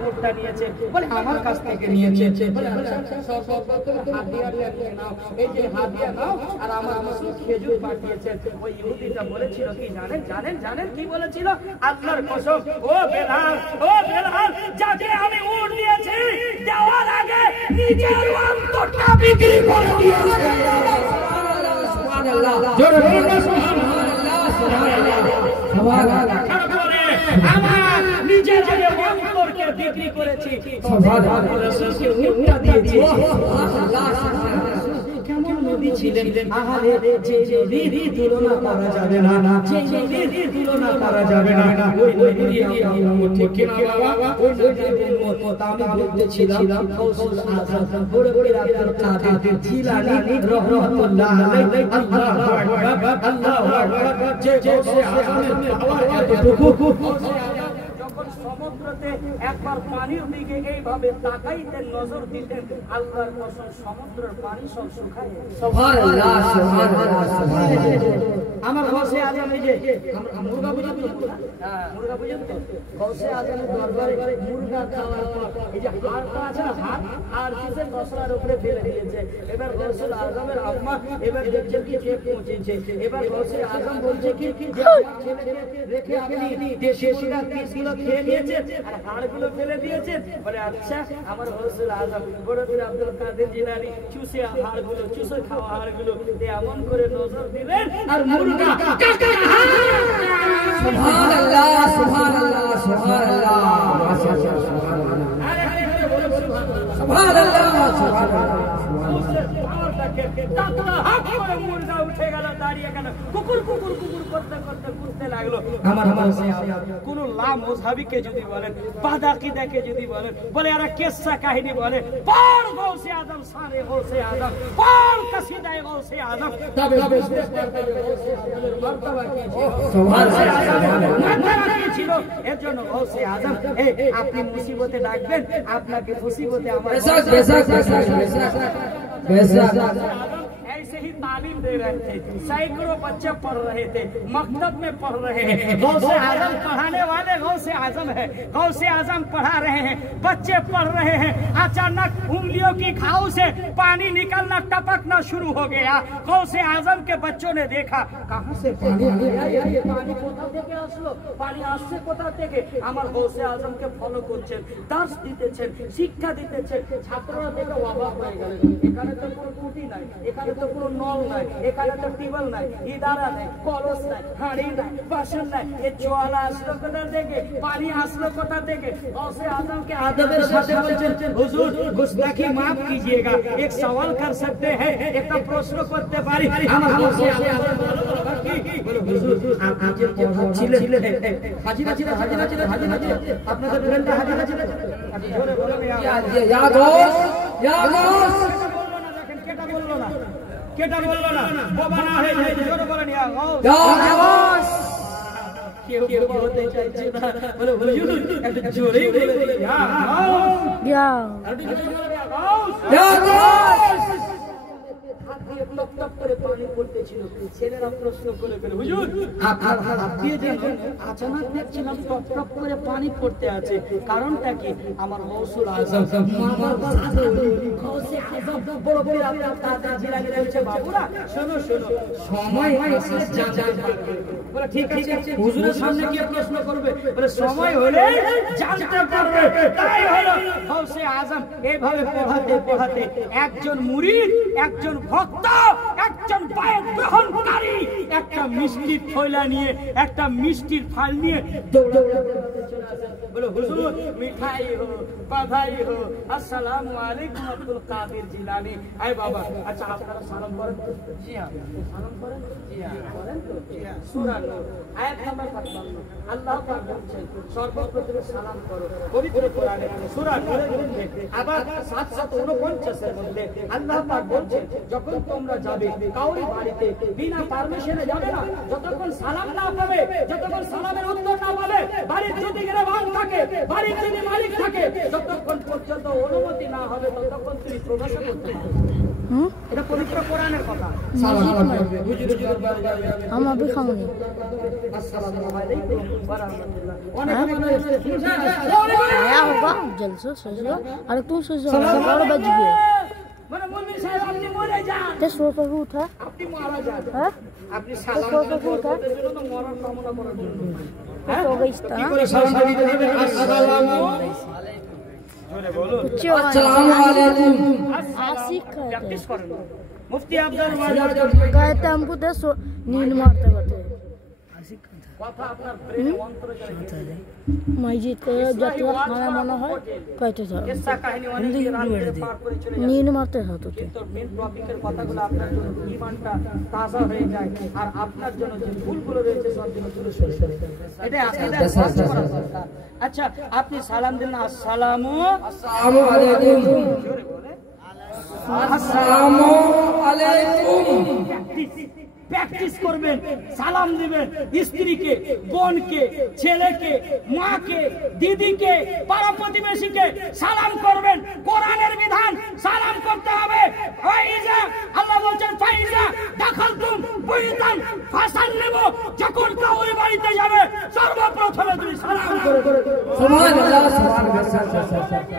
ভোটটা নিয়েছে বলে আমার কাছ থেকে নিয়েছে বলে হাদিয়া নাও, এই যে হাদিয়া নাও, আর আমার রাসূল খেজুর পাঠিয়েছেন। ওই ইহুদিটা বলেছিল কি জানেন কি বলেছিল? আল্লাহর কসম, ও বেলাল যাকে আমি উট দিয়েছি দেওয়ার আগে নিজের অন্তরটা বিক্রি করে দিয়েছে। সুবহানাল্লাহ, জোরে বলুন না সুবহানাল্লাহ, সুবহানাল্লাহ। আমার নিজের অন্তরকে বিক্রি করেছি, সুবহানাল্লাহ, রাসূলকে উটটা দিয়েছি। কেমন নবী ছিলেন, আহারে যে নবীর তুলনা করা যাবে না, যে নবীর তুলনা করা যাবে না। ওই নবীর উম্মত, ঠিক না বাবা? ওই নবীর উম্মত আমি বলতেছিলাম গাউসুল আযম বড় আব্দুল কাদের জিলানী রাহমাতুল্লাহ আলাইহি। আল্লাহু আকবার, আল্লাহু আকবার। যে গাউসে আযমের পাওয়ার এতটুকু, যখন সমুদ্রতে একবার পানির দিকে এইভাবে তাকাইতেন, নজর দিতেন, আল্লাহর কসম সমুদ্রের পানি সব শুকায়। সুবহানাল্লাহ, সুবহানাল্লাহ, সুবহানাল্লাহ। আমার গাউসে আযম, এই যে মুরগা বুঝেন তো? মুরগা বুঝেন তো? গাউসে আযমের দরবারে মুরগা খাওয়ার পর এই যে হাড়টা আছে না, হাড় কিসের মশলার উপরে ফেলে দিয়েছে। এবার গাউসুল আযমের আম্মা এবার দেখছেন কি চেক পৌঁছেছে। এবার গাউসে আযম বলছে কি যে ছেলেকে রেখে আপনি দেশে শিরা পিসগুলো খেয়ে নিয়েছে আর হাড়গুলো ফেলে দিয়েছে। বলে আচ্ছা, আমার গাউসুল আযম বড় পীর আব্দুল কাদের জিলানী চুষে হাড়গুলো, চুষে খাওয়া হাড়গুলো এমন করে নজর দিলেন আর মুরগা সুবহানাল্লাহ, সুবহানাল্লাহ, সুবহানাল্লাহ, সুবহানাল্লাহ, সুবহানাল্লাহ। মুরগা উঠে গেল, দাঁড়িয়ে গেল, কুকুর কুকুর কুকুর করতে করতে ঘুরতে লাগলো। আমার কোন লামোজহাবিকে যদি বলেন, বাদাকিদাকে যদি বলেন, বলে আর কিসসা কাহিনী বলে, পড় গাউসে আযম সারে গাউসে আযম, পড় কসিদায়ে গাউসে আযম, তবে বুঝতে পারবে গাউসে আযমের মার্তবা কি ছিল। সুবহানাল্লাহ, কি ছিল। এর জন্য গাউসে আযম আপনি মুসিবতে ডাকবেন, আপনাকে মুসিবতে আমার ऐसे ही तालीम दे रहे थे। सैकड़ों बच्चे पढ़ रहे थे, मकतब में पढ़ रहे हैं। गौसे आजम पढ़ाने वाले गौसे आजम है, गौसे आजम पढ़ा रहे हैं, बच्चे पढ़ रहे हैं। अचानक उंगलियों की घाव से पानी निकलना, टपकना शुरू हो गया। गौसे आजम के बच्चों ने देखा, कहां से पानी आया, ये पानी কোথা থেকে আসলো, পানি আসছে কোথা থেকে। আমার গৌসে আজমকে ফলো করছেন, দার্স দিতেছেন, শিক্ষা দিতেছেন। ছাত্ররা দেখে অবাক হয়ে গেলেন, এখানে তো কোনো টুটি নাই, এখানে তো কোনো নল নাই, এখানে তো টিউবওয়েল নাই, ইদারা নাই, কলস নাই, হাঁড়ি নাই, বাসন নাই। এ জল আসলো কোথা থেকে, পানি আসলো কোথা থেকে। गौसे आजम के आदবের সাথে বলছেন, হুজুর গুস্তাখি মাফ कीजिएगा, एक सवाल कर सकते हैं, एक প্রশ্ন করতে পারি। আমার গৌসে আজম বলে, হুজুর আপনি যে পড়াচ্ছিলেন হাজিরা ছিলেন, আপনাদের ফ্রেন্ডটা হাজিরা ছিলেন, জোরে বলেন ইয়া দোস্ত, ইয়া দোস্ত। দেখেন কেটা বললো না, কেটা বললো না, বাবা না হয়ে যায়, জোরে বলেন ইয়া দোস্ত। কেউ কেউ বলতে চাইছে না, বলে হুজুর একটু জোরেই বলে দিন ইয়া দোস্ত, ইয়া দোস্ত। হাত দিয়ে টপ টপ করে পানি পড়তেছিল। ছেলেরা প্রশ্ন করে করে, হুজুর আপনার হাত দিয়ে যে আচানক দেখছিলাম টপ টপ করে পানি পড়তে আছে, কারণটা কি? আমার গৌসুল আযম মামার সাথে গৌসে আযম বড় বড় আপনার কাদের জিলানী বলছে, বাবুরা শোনো শোনো, সময় আসলে জানতে পারবে। বলে ঠিক আছে, হুজুরের সামনে গিয়ে প্রশ্ন করবে, বলে সময় হলে জানতে পারবে। তাই হলো গৌসে আযম এইভাবে পড়াতে পড়াতে একজন মুরিদ, একজন ভক্ত, একজন বায়াত গ্রহণকারী একটা মিষ্টির থৈলা নিয়ে, একটা মিষ্টির ফাল নিয়ে বলে, হুজুর মিঠাই হো, বাধাই হো, আসসালামু আলাইকুম আব্দুল কাদের জিলানী। আয় বাবা, আচ্ছা আপনারা সালাম করেন তো? জি হ্যাঁ। সালাম করেন? জি হ্যাঁ। করেন তো? জি হ্যাঁ। সূরা নূর আয়াত নাম্বার 55 আল্লাহ পাক বলছেন, সর্বপ্রথম সালাম করো। পবিত্র কোরআনে সূরা নূরের মধ্যে আবার 749 এর মধ্যে আল্লাহ পাক বলছেন, যখন তোমরা যাবে কাউরি বাড়িতে বিনা পারমিশনে যাবে না, যতক্ষণ সালাম না পাবে, যতক্ষণ সালামের উত্তর না পাবে, বাড়ির যদি গ্রাহক থাকে, বাড়ির যদি মালিক থাকে, যতক্ষণ পর্যন্ত অনুমতি না হবে ততক্ষণ তুমি প্রবেশ করতে পারবে। এটা পবিত্র কোরআন কোরআনের কথা। हम अभी खाऊंगे। आया होगा जलसा सोचो अरे तू सोचो 12 बज गए तो सो पे उठा है আপনি সালাম করতে জন্য তো মরণ কামনা করার জন্য तो हो गई কি করে সালাম দিতে হবে? আসসালামু জোরে বলো আসসালামু আলাইকুম। आशिक প্র্যাকটিস করেন। মুফতি আব্দুল ওয়াদুদ कहते हमको तो नींद मारते होते কথা আপনার ব্রেনে অন্তরে চলে मस्जिद के जब खाना मना है कहते थे কিসসা কাহিনী অনেক রাত পার করে চলে যায়। नींद मारते होते थे তো মেন টপিকের কথাগুলো আপনার জন্য ঈমানটা তাজা হয়ে যায় আর আপনার জন্য যে ভুলগুলো রয়েছে সব জন্য দূরে সরে যায়। এটা আকীদা কাজ করা দরকার। আচ্ছা আপনি সালাম দিন আসসালামু আলাইকুম জোরে বলে আসসালামু আলাইকুম। প্র্যাকটিস করবেন, সালাম দিবেন স্ত্রীকে, বোনকে, ছেলেকে, মাকে, দিদিকে, পাড়া প্রতিবেশীকে সালাম করবেন। কোরআনের বিধান সালাম করতে হবে। ফাইজা আল্লাহ বলেন ফাইজা দাখালতুম বুইতান ফাসাল্লিমু, যখন কেউ ওই বাড়িতে যাবে সর্বপ্রথমে তুমি সালাম করবে। সুবহানাল্লাহ সুবহানাল্লাহ।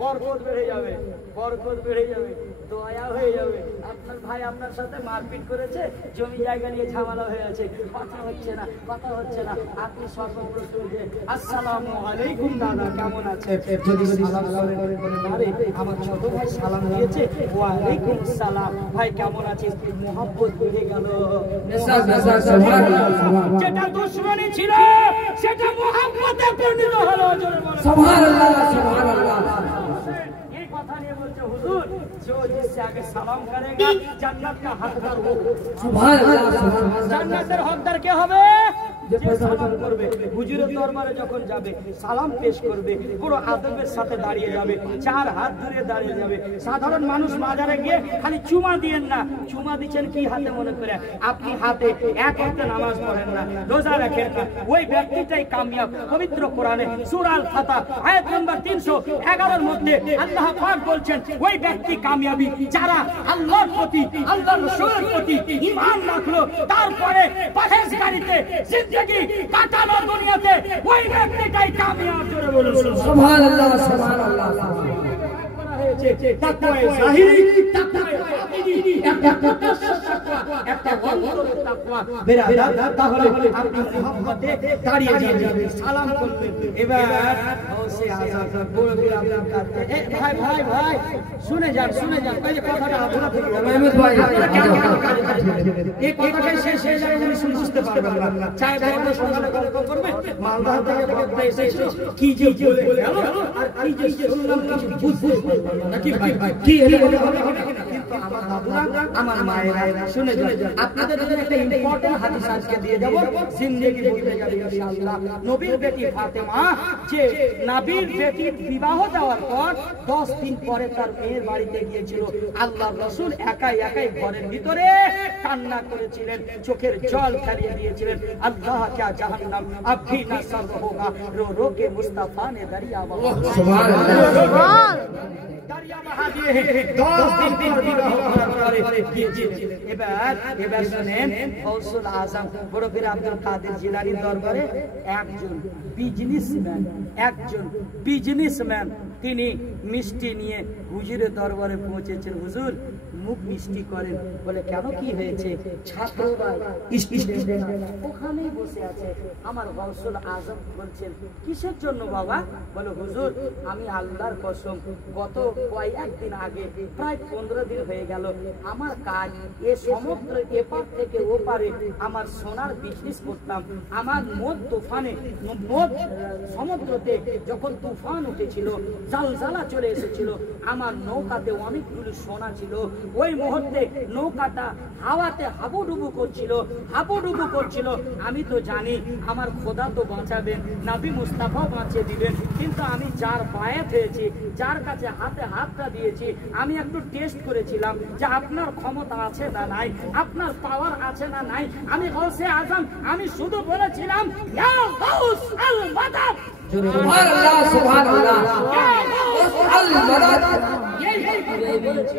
বরকত বেড়ে যাবে, বরকত বেড়ে যাবে, দয়া হয়ে যাবে। আপনার ভাই আপনার সাথে মারপিট করেছে, জমি জায়গা নিয়ে ঝামেলা হয়ে আছে, কথা হচ্ছে না, কথা হচ্ছে না, আপনি সর্বপ্রথম যে আসসালামু আলাইকুম দাদা কেমন আছেন, যদি সালাম করেন আরে আমার ছোট ভাই সালাম দিয়েছে ওয়া আলাইকুম সালাম, ভাই কেমন আছিস, মোহাব্বত বেড়ে গেল। যেটা দুশমনি ছিল সেটা মোহাব্বতে পরিণত হলো। সুবহানাল্লাহ সুবহানাল্লাহ। ये কথা নিয়ে বলছে হুজুর जो जिससे आगे सलाम करेगा जन्नत का हकदार हो। सुभान अल्लाह। জান্নাতের হকদার কে হবে? যে সালাম করবে। হুজুরের দরবারে যখন যাবে সালাম পেশ করবে, পুরো আদবের সাথে দাঁড়িয়ে যাবে, চার হাত ধরে দাঁড়িয়ে যাবে। সাধারণ মানুষ বাজারে গিয়ে খালি চুমা দিয়েন না, চুমা দিচ্ছেন কি হাতে মনে করে, আপনি হাতে এক ওয়াক্ত নামাজ পড়েন না, রোজা রাখেন না, ওই ব্যক্তিটাই কামিয়াব। পবিত্র কোরআনে সূরা আল ফাতহ আয়াত নম্বর 311 এর মধ্যে আল্লাহ পাক বলছেন ওই ব্যক্তি কামিয়াবি যারা আল্লাহর প্রতি, আল্লাহর রাসূলের প্রতি ঈমান রাখলো, তারপরে পরহেজগারিতে জিন্দেগি কাটালো দুনিয়াতে, ওই ব্যক্তিটাই কামিয়াব। জোরে বলুন সুবহানাল্লাহ সুবহানাল্লাহ। তাকওয়ায়ে জাহিরি, তাকওয়ায়ে বাতিনি, একটা প্রকাশ্য তাকওয়া, একটা অন্তরের তাকওয়া। বেরাদার তাহলে আপনি মুহাম্মদে দাঁড়িয়ে যাবেন, সালাম করবেন। এবার গাউসে আযম বড় বড় আপনার কাছে ভাই ভাই ভাই শুনে যান, শুনে যান, এই কথাটা আধুরা থেকে মেহমুদ ভাই এই কথাটাই শেষ হয়ে যায়, উনি বুঝতে পারবেন না। চাই ভাই সকালে গল্প করবে, মালদা থেকে বক্তা এসেছে কি যে বলে গেল আর কি যে শুনলাম কিছু বুঝতে পারলাম না। নাকি ভাই ভাই কি হলো হবে কিনা? কিন্তু আমার দাদুরা, আমার মায়েরা শুনে যান, আপনাদের জন্য একটা ইম্পর্টেন্ট হাদিস আজকে দিয়ে যাব, জিন্দেগি বদলে যাবে ইনশাআল্লাহ। নবীর বেটি ফাতেমা, যে নবীর বেটির বিবাহ দেওয়ার পর 10 দিন পরে তার মেয়ের বাড়িতে গিয়েছিল, আল্লাহর রাসূল একাই একাই ঘরের ভিতরে কান্না করেছিলেন, চোখের জল ফেলিয়ে দিয়েছিলেন। আল্লাহ কা জাহান্নাম আব ভি না সর হোগা, রো রো के मुस्तफा ने दरिया बहा। सुभान अल्लाह। दरिया बहा दिए हैं 10 दिन বিবাহ করার পরে। এবার শুনেন, গৌসুল আজম বড় পীর আব্দুল কাদের জিলানীর দরবারে একজন বিজনেসম্যান তিনি মিষ্টি নিয়ে হুজুরের দরবারে পৌঁছেছেন। হুজুর মুখ মিষ্টি করেন। বলে কেন, কি হয়েছে? ছাত্ররা ওখানেই বসে আছে। আমার গৌসুল আজম বলছেন কিসের জন্য বাবা? বলে হুজুর আমি আল্লাহর কসম গত কয়েকদিন আগে, প্রায় 15 দিন হয়ে গেল, আমার কাজ এ সমুদ্র এপার থেকে ওপারে আমার সোনার বিজনেস করতাম। আমার সমুদ্রতে যখন তুফান উঠেছিল, জালজালা চলে এসেছিল, আমার নৌকাতে অনেকগুলো সোনা ছিল। ওই মুহূর্তে নৌকাটা হাওয়াতে হাবুডুবু করছিল। আমি তো জানি আমার খোদা তো বাঁচাবেন, নবী মুস্তাফা বাঁচিয়ে দিবেন, কিন্তু আমি যার বায়াত হয়েছি, যার কাছে হাতে হাতটা দিয়েছি, আমি একটু টেস্ট করেছিলাম যে আপনার ক্ষমতা আছে না নাই, আপনার পাওয়ার আছে না নাই। আমি গাউসে আজম, আমি শুধু বলেছিলাম ইয়া গাউস আল মাদাদ। সুবহানাল্লাহ সুবহানাল্লাহ। ইয়া গাউস আল মাদাদ।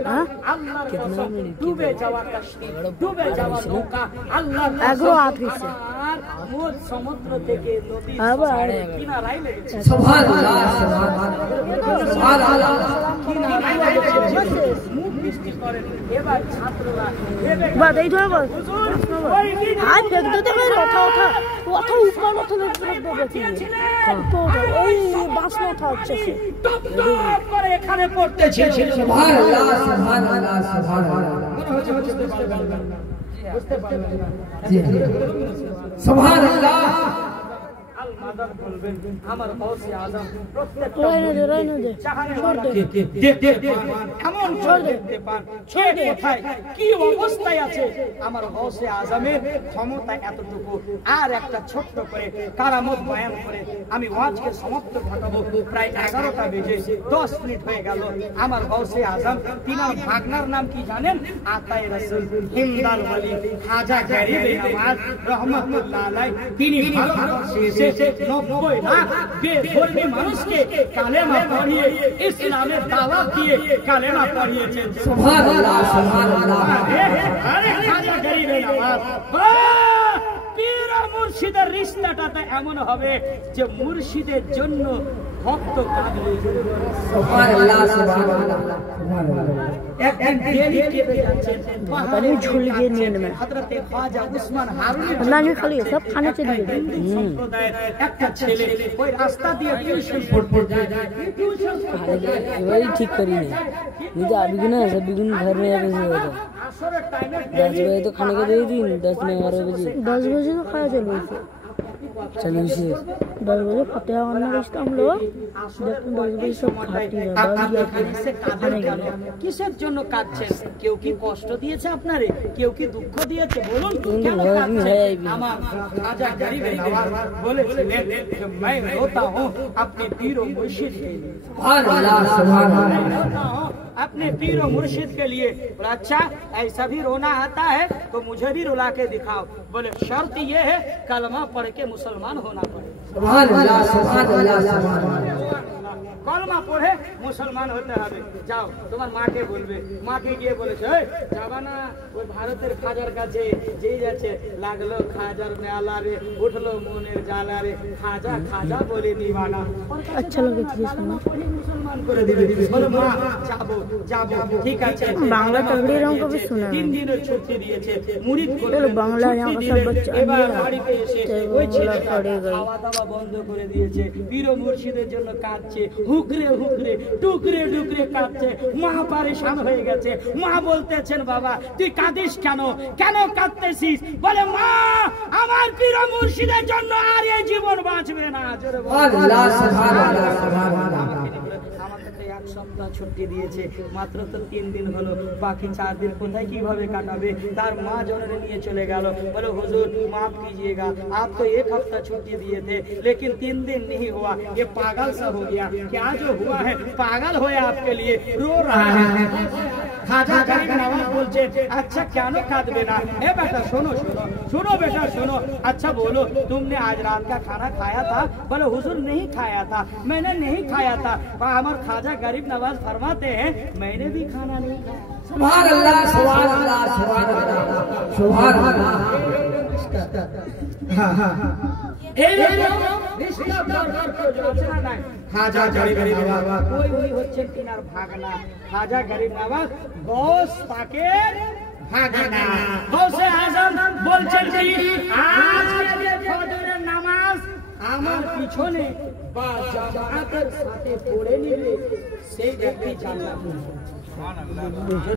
हाँ? আল্লাহর কসম ডুবে যাওয়া কাশ্মীর ডুবে যাওয়া নৌকা আল্লাহর এগারো আখরি से মোট সমুদ্র থেকে নদী আবার কিনারায় লেগেছে সুবহানাল্লাহ সুবহানাল্লাহ কিনারায় লেগেছে মুখ বৃষ্টি করেন এবার ছাত্ররা बात यही थोड़ा बस ওই দিন हाथ फेंक देते मेरे उठा उठा ऊपर उठा देखिए तो ओई बांस में उठा अच्छे से টপ টপ করে এখানে পড়তেছে সুবহানাল্লাহ সুবহানাল্লাহ সুবহানাল্লাহ বুঝতে পারবেন না জি সুবহানাল্লাহ আল মাদার বলবেন আমার গৌসে আজম প্রত্যেকটা रहने दे छोड़ दे এমন ছোট দেখতে পান কে কোথায় কি অবস্থায় আছে আমার গৌসে আজমের ক্ষমতা এতটুকু আর একটা ছোট্ট করে কারামত বয়ান করে আমি ওয়াজকে সমাপ্ত ঘটাবো প্রায় 11টা বেজে 10 মিনিট হয়ে গেল আমার গৌসে আজম তিনার ভাগনার নাম কি জানেন আতায়ে রাসূল হিমদাল ওয়ালি খাজা গরিব নওয়াজ রহমাতুল্লাহ আলাইহি তিনি ভারতবর্ষে 90 লাখ বেধর্মী মানুষকে কালেমা পড়িয়ে ইসলামের দাওয়াত দিয়ে কালেমা পড়িয়েছেন সুবহানাল্লাহ সুবহানাল্লাহ আরে খাজা গরিব নওয়াজ পীর আর মুর্শিদের রিশতাটা এমন হবে যে মুর্শিদের জন্য ভক্ত কাঁদবে সুবহানাল্লাহ সুবহানাল্লাহ সুবহানাল্লাহ একদিন দিল্লি কেঁপে যাচ্ছেন पानी झूल गए नींद में হযরতে খাজা উসমান হারুনি अल्लाह ने खाली सब खाने चले गए সম্প্রদায়ের একটা ছেলে ওই রাস্তা দিয়ে টিউশন পড়তে যায় টিউশন वही ठीक करी नहीं नहीं तो अभी ना सभी दिन घर में आके से होता আসরের टाइमे 10 बजे तो खाने का दे दी 10 में 11 बजे 10 बजे तो खाया चलो इसे चलो इसे 10 बजे फतेहा करना रिश्ता हम लोग देखते 10 बजे सब खाती है 10 11 কিসের জন্য কাঁদছেন কেউ কি কষ্ট দিয়েছে আপনারে কেউ কি দুঃখ দিয়েছে বলুন কেন है কাঁদছেন আমার খাজা গরিব নওয়াজ বলেছিলেন যে मैं रोता हूं अपने पीर और मुर्शिद के लिए সুবহানাল্লাহ সুবহানাল্লাহ रोता हूं अपने पीर और मुर्शिद के लिए बोला अच्छा ऐसा भी रोना आता है तो मुझे भी रुला के दिखाओ बोले शर्त ये है कलमा पढ़ के मुसलमान होना पड़ेगा সুবহানাল্লাহ সুবহানাল্লাহ সুবহানাল্লাহ কলমা পড়ে মুসলমান হতে হবে যাও তোমার মাকে বলবে মাকে গিয়ে বলেছে এই যাবা না ওই ভারতের খাজার কাছে যেই যাচ্ছে লাগলো খাজার মেলা রে উঠলো মনের জ্বালা রে খাজা খাজা বলে দিবানা अच्छा लगे थी सुना মুসলমান করে দিবে বলে মা যাবো যাবো ঠিক আছে बांग्ला तगड़ीरों को भी सुना 3 দিনের ছুটি দিয়েছে মুরিদ করে चलो बांग्ला यहाँ का सब बच्चा এবার अंधेरा বাড়িতে এসে तो ওই बोला ছেলেটা पड़े गई খাওয়া দাওয়া বন্ধ করে দিয়েছে পীর ও মুর্শিদের জন্য কাঁদছে হুকরে হুকরে টুকরে টুকরে কাঁদছে মা পরেশান হয়ে গেছে মা বলতেছেন বাবা তুই কাঁদিস কেন কেন কাঁদতেছিস বলে মা আমার পীর ও মুর্শিদের জন্য আর এই জীবন বাঁচবে না জোরে বলো। সুবহানাল্লাহ সুবহানাল্লাহ সুবহানাল্লাহ আমাকে তো 1 সপ্তাহ ছুটি দিয়েছে মাত্র তো 3 दिन হলো বাকি 4 दिन কোথায় কিভাবে কাটাবে তার মা জনরে নিয়ে চলে গেল বলে হুজুর माफ कीजिएगा आप तो 1 हफ्ता छुट्टी दिए थे लेकिन 3 दिन नहीं हुआ ये पागल सा हो गया क्या जो हुआ है पागल होया आपके लिए रो रहा है खाजा गरीब नवाज बोलছে अच्छा क्या नो कांदबे ना ए बेटा सुनो सुनो सुनो बेटा सुनो अच्छा बोलो तुमने आज रात का खाना खाया था बोले हुजूर नहीं खाया था मैंने नहीं खाया था हमारे खाजा गरीब नवाज फरमाते हैं मैंने भी खाना नहीं खाया সুবহানাল্লাহ সুবহানাল্লাহ সুবহানাল্লাহ সুবহানাল্লাহ খাজা গরিব নওয়াজ ওই হচ্ছে কিনার ভাগনা খাজা গরিব নওয়াজ গৌস পাকের ভাগনা গৌসে আজম বলছেন কি আজকে ফজরের নামাজ আমার পিছনে বা জামাতের সাথে পড়ে নিবে সেই ব্যক্তি জান্নাত